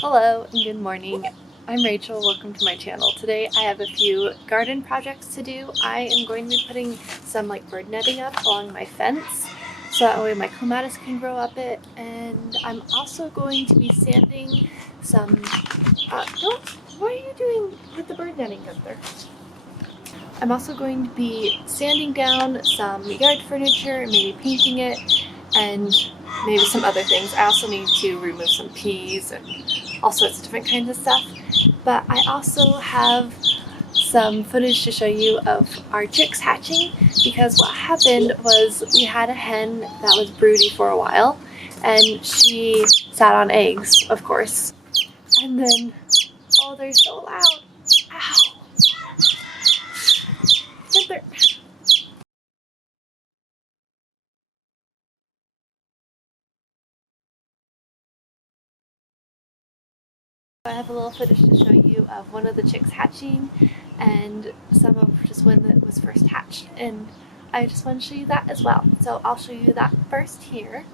Hello and good morning. I'm Rachel. Welcome to my channel. Today I have a few garden projects to do. I am going to be putting some bird netting up along my fence so that way my clematis can grow up it, and I'm also going to be sanding some what are you doing with the bird netting up there? I'm also going to be sanding down some yard furniture and maybe painting it and maybe some other things. I also need to remove some peas and all sorts of different kinds of stuff. But I also have some footage to show you of our chicks hatching, because what happened was we had a hen that was broody for a while and she sat on eggs, of course. And then, oh, they're so loud. Ow. Get there. I have a little footage to show you of one of the chicks hatching and some of just when it was first hatched, and I just want to show you that as well. So I'll show you that first here.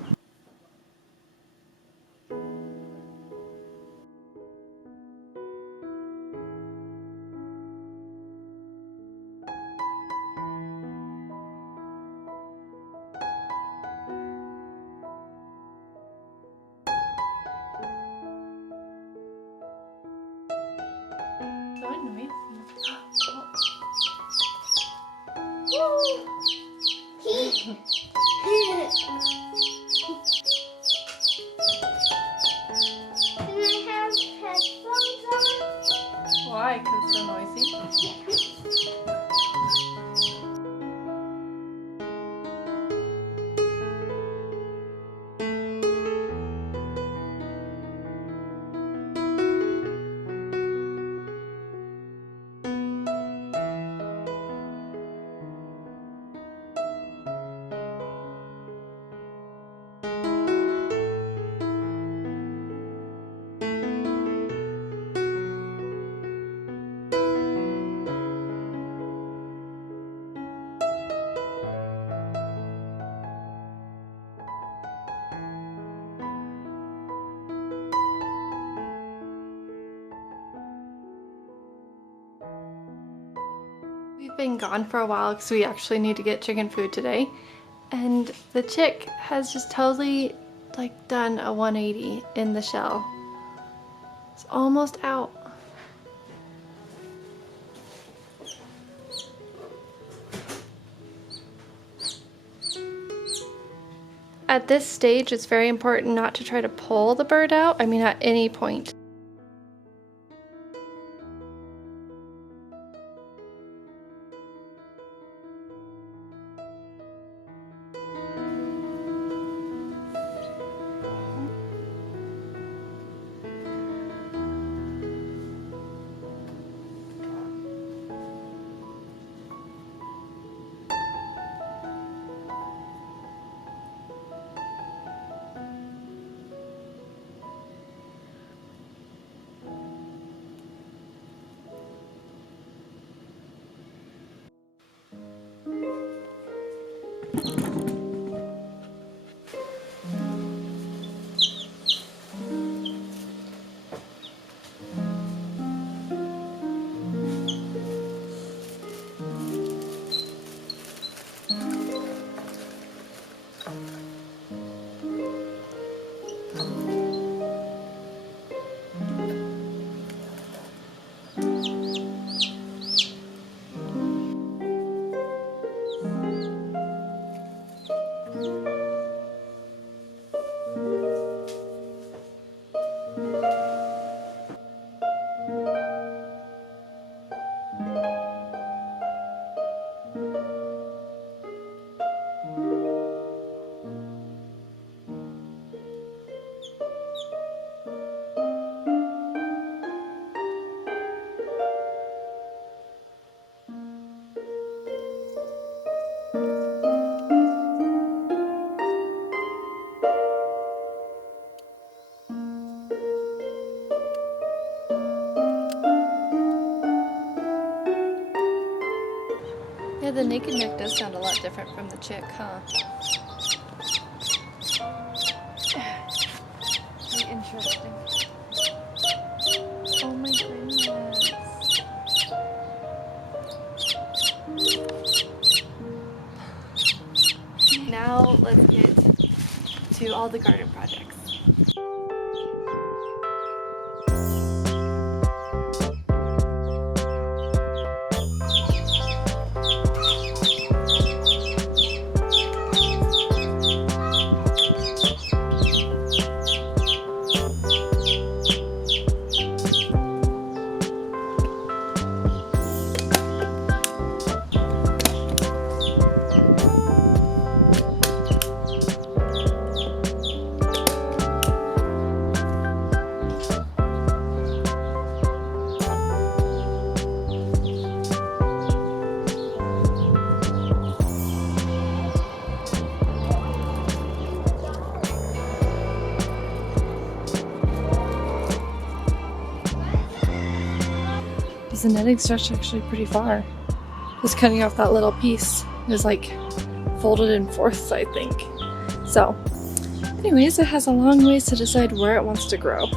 So annoying. Can I have headphones on? Why? Because it's so noisy? We've been gone for a while because we actually need to get chicken food today, and the chick has just totally done a 180 in the shell. It's almost out. At this stage, it's very important not to try to pull the bird out. I mean, at any point. Yeah, the naked neck does sound a lot different from the chick, huh? Very interesting. all the garden projects. The netting stretched actually pretty far. Just cutting off that little piece is like folded in fourths, I think. So anyways, it has a long ways to decide where it wants to grow.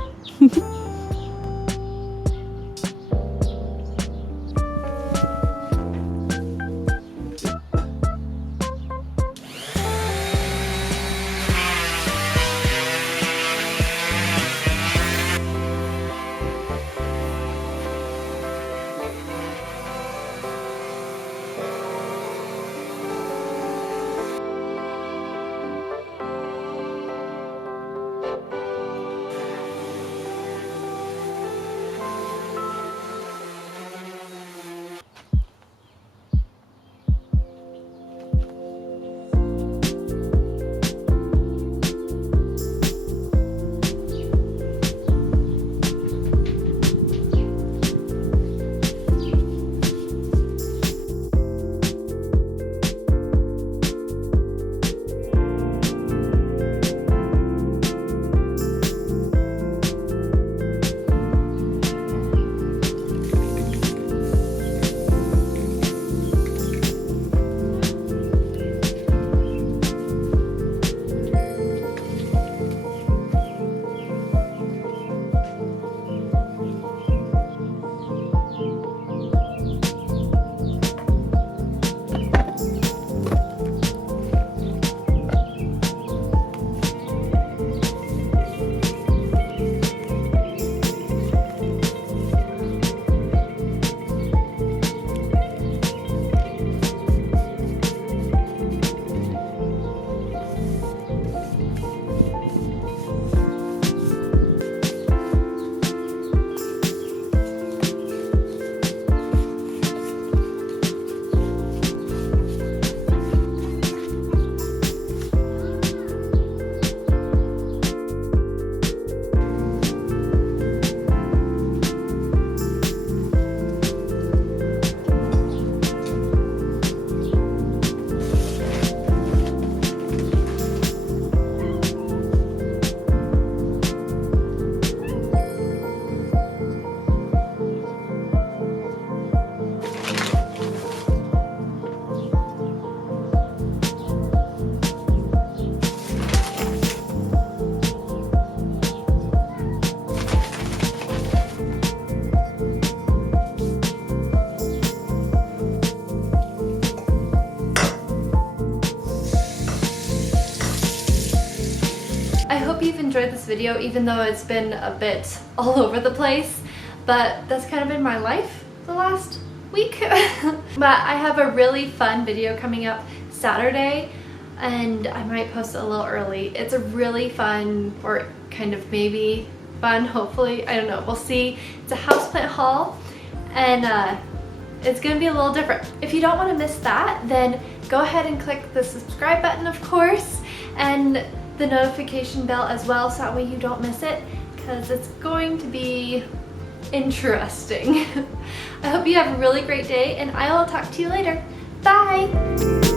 Hope you've enjoyed this video, even though it's been a bit all over the place, but that's kind of been my life the last week. But I have a really fun video coming up Saturday, and I might post it a little early. It's a really fun, or kind of maybe fun, hopefully, I don't know, we'll see. It's a houseplant haul, and it's gonna be a little different. If you don't want to miss that, then go ahead and click the subscribe button, of course, and the notification bell as well, so that way you don't miss it, because it's going to be interesting. I hope you have a really great day, and I will talk to you later. Bye!